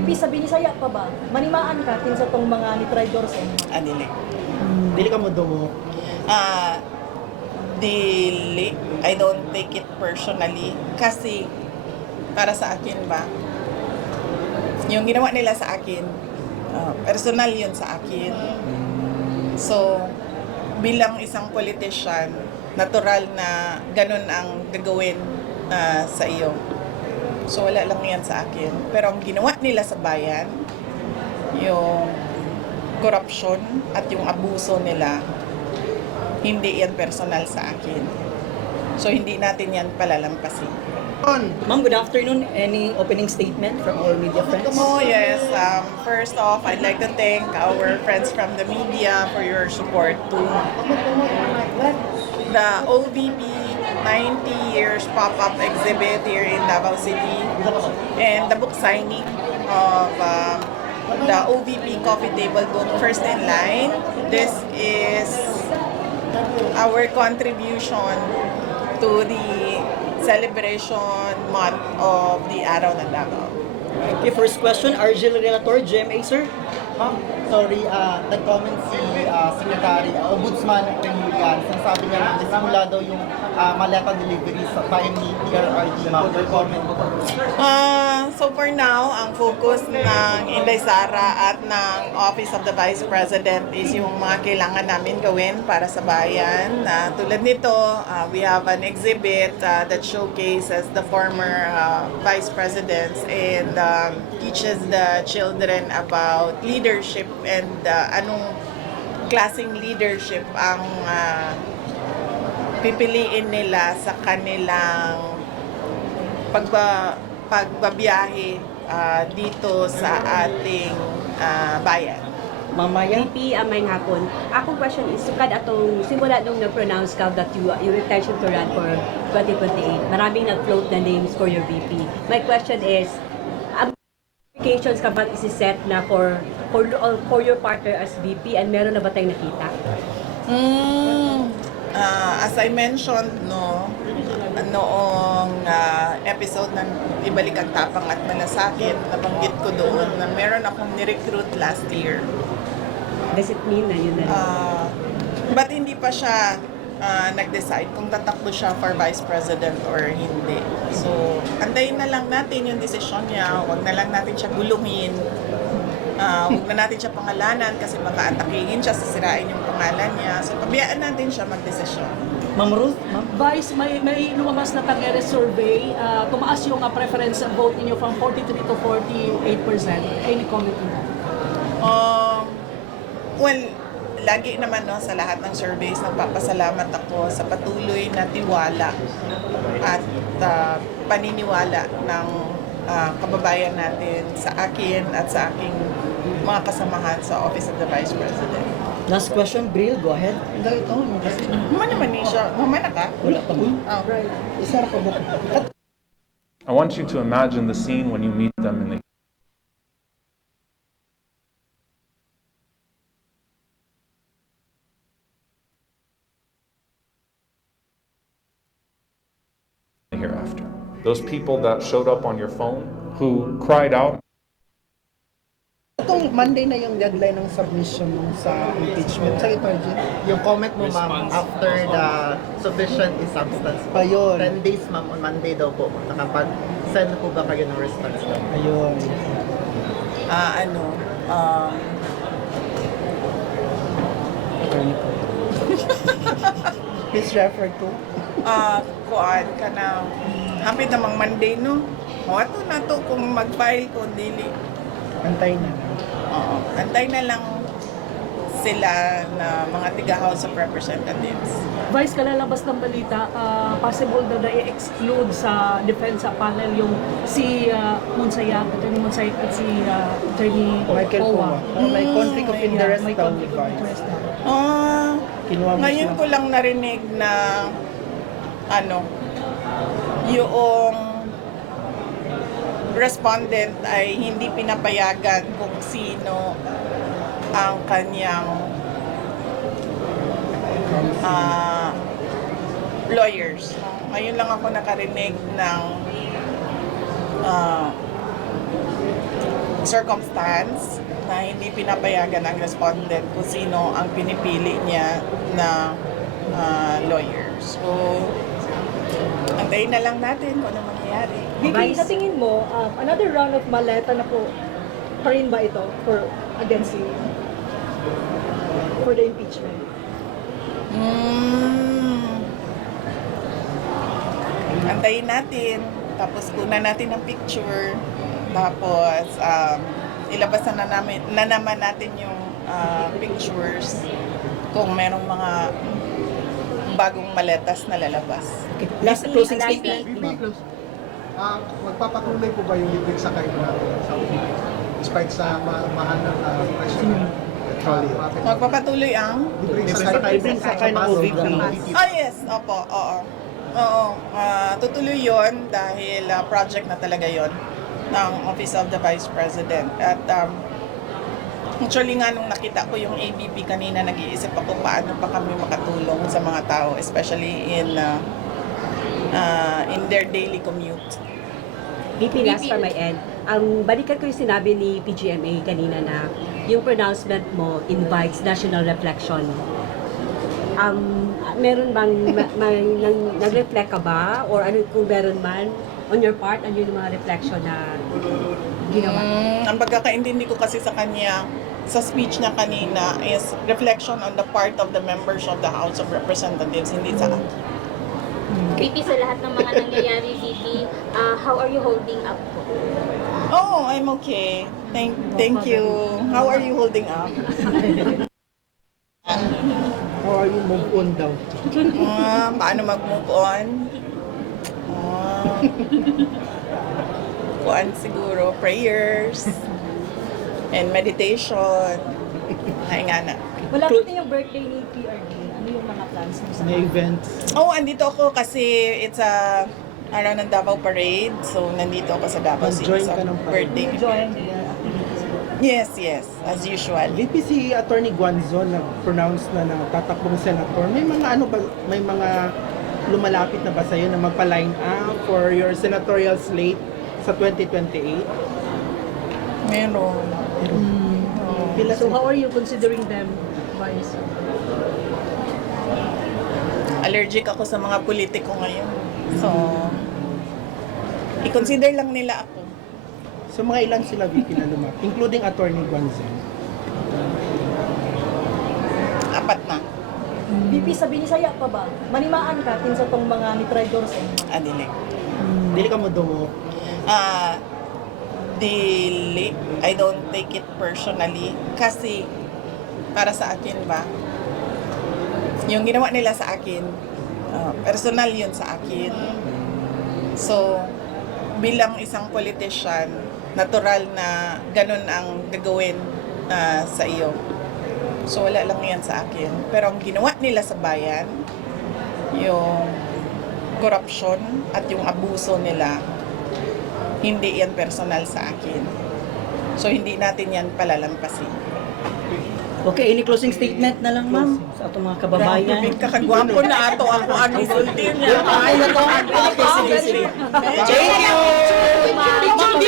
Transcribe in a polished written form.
VP, sabi ni Saya pa ba? Manimaan ka tin sa tong mga ni Tridors and Dili. Dili ka mo dumo. Ah, dili. I don't take it personally. Kasi, para sa akin ba, yung ginawa nila sa akin, personal yun sa akin. So, bilang isang politician, natural na ganun ang gagawin sa iyo. So, wala lang yan sa akin. Pero ang ginawa nila sa bayan, yung corruption at yung abuso nila, hindi yan personal sa akin. So, hindi natin yan palalampasin. Ma'am, good afternoon. Any opening statement from our media friends? Oh, yes. First off, I'd like to thank our friends from the media for your support to the OVP 90 years pop-up exhibit here in Davao City and the book signing of the OVP coffee table book First in Line. This is our contribution to the celebration month of the Araw ng Davao. Okay, first question, Argel Relator, GMA, sir. Ma'am, sorry, nag-comment si Secretary, Ombudsman Remulian. Sinasabi niya na nagsimula daw yung maleta delivery sa time ni PRRD, ma'am. Your comment po. So for now, ang focus ng Inday Sara at ng Office of the Vice President is yung mga kailangan namin gawin para sa bayan. Tulad nito, we have an exhibit that showcases the former Vice Presidents and teaches the children about leadership and anong klaseng leadership ang pipiliin nila sa kanilang pagbabiyahe dito sa ating bayan. Mamaya. VP, may hapon. Akong question is, sukad atong simula nung na-pronounce ka that your intention to run for 2028, maraming nag-float na names for your VP. My question is, ang qualifications ka ba isi-set na for your partner as VP and meron na ba tayong nakita? As I mentioned, noong episode ng Ibalik ang Tapang at Malasakit, nabanggit ko doon na meron akong ni-recruit last year. Does it mean na yun na? But hindi pa siya nag-decide kung tatakbo siya for Vice President or hindi. So, antayin na lang natin yung desisyon niya. Huwag na lang natin siya guluhin. Huwag na natin siya pangalanan kasi baka atakihin siya, sisirain yung pangalan niya. So, pabayaan natin siya magdesisyon. Ma'am Ruth, ma'am. Vice, may lumabas na Tagueres survey. Tumaas yung preference vote ninyo from 43 to 48%. Any comment on that? Well, lagi naman sa lahat ng surveys, nagpapasalamat ako sa patuloy na tiwala at paniniwala ng kababayan natin sa akin at sa aking mga kasamahan sa Office of the Vice President. Last question, Bril, go ahead. Naman siya. Mamana ka? Wala pa mo. Oh. Isa ka mo. I want you to imagine the scene when you meet them in the hereafter. Those people that showed up on your phone who cried out. Itong Monday na yung deadline ng submission nung sa impeachment. Sa ito, Arjun? Yung comment mo, ma'am, after the sufficient is substance. Ayun. 10 days, ma'am, on Monday daw po. Nakapag-send po ba kayo ng response daw? Ayun. Please refer to. Kuan ka na hapit namang Monday, no? Ato na to kung mag-file ko, dili. Antay na. Oo. Antay na lang sila na mga tiga-House of Representatives. Vice, kalalabas ng balita, possible na i-exclude sa defense panel yung si Attorney Monsayag at si Attorney Michael Poa. May conflict of interest May daw. conflict of interest na. Kinuha mo Ngayon siya. ko lang narinig na yung respondent ay hindi pinapayagan kung sino ang kanyang lawyers. Ngayon lang ako nakarinig ng circumstance na hindi pinapayagan ang respondent kung sino ang pinipili niya na lawyer. So, antayin na lang natin kung ano mangyayari. Vicky, sa tingin mo, another round of maleta na po pa rin ba ito for against you? For the impeachment? Antayin natin, tapos kunan natin ang picture, tapos ilabas na naman natin yung pictures kung merong mga bagong maletas na lalabas. Okay. Last closing last statement. Magpapatuloy po ba yung libre sakay mo natin sa OVP? Despite sa mahal ng presyo ng petrolyo. Magpapatuloy ang Libre sakay ng OVP. yes, opo, oo. Oo, tutuloy yon dahil project na talaga yon ng Office of the Vice President. At actually nga nung nakita ko yung ABP kanina, nag-iisip ako paano pa kami makatulong sa mga tao, especially in their daily commute. VP, last from my end. Balikan ko yung sinabi ni PGMA kanina na yung pronouncement mo invites national reflection. Meron bang nag-reflect ka ba? Or ano kung meron man on your part, ano yung mga reflection na ginawa? Ang pagkakaintindi ko kasi sa kanya, sa speech niya kanina is reflection on the part of the members of the House of Representatives, hindi sa akin. VP, sa lahat ng mga nangyayari, VP, how are you holding up po? Oh, I'm okay. Thank you. How are you holding up? How are you move on daw? Paano mag-move on? Kuan siguro, prayers and meditation. Ay nga na. Malapit na yung birthday ni PRD. Ano yung mga plans mo sa May events? Oh, andito ako kasi it's a araw ng Davao Parade. So, nandito ako sa Davao City Mag-join sa ka ng parade. birthday. join the activities? Yes, as usual. VP, si Attorney Guanzon nag-pronounce na tatakbong senator. May mga may mga lumalapit na ba sa'yo na magpa-line up for your senatorial slate sa 2028? Meron. So how are you considering them, Vice? Allergic ako sa mga politiko ngayon. So, i-consider lang nila ako. So mga ilan sila VP na lumapit, including Attorney Guanzon? 4 na. VP, sa Binisaya pa ba? Manimaan ka sa tong mga ni-traitor sa inyo? Adili. Dili ka mo dumo. Dili. I don't take it personally. Kasi, para sa akin ba, yung ginawa nila sa akin, personal yun sa akin. So, bilang isang politician, natural na ganun ang gagawin sa iyo. So, wala lang yan sa akin. Pero ang ginawa nila sa bayan, yung corruption at yung abuso nila, hindi yan personal sa akin. So, hindi natin yan palalampasin. Okay, any closing statement na lang, ma'am, sa atong mga kababayan? Grabe, kakagwapo na ato ako ang isulti niya. Ay, na to. Okay, sige, sige. Thank you! Ma'am,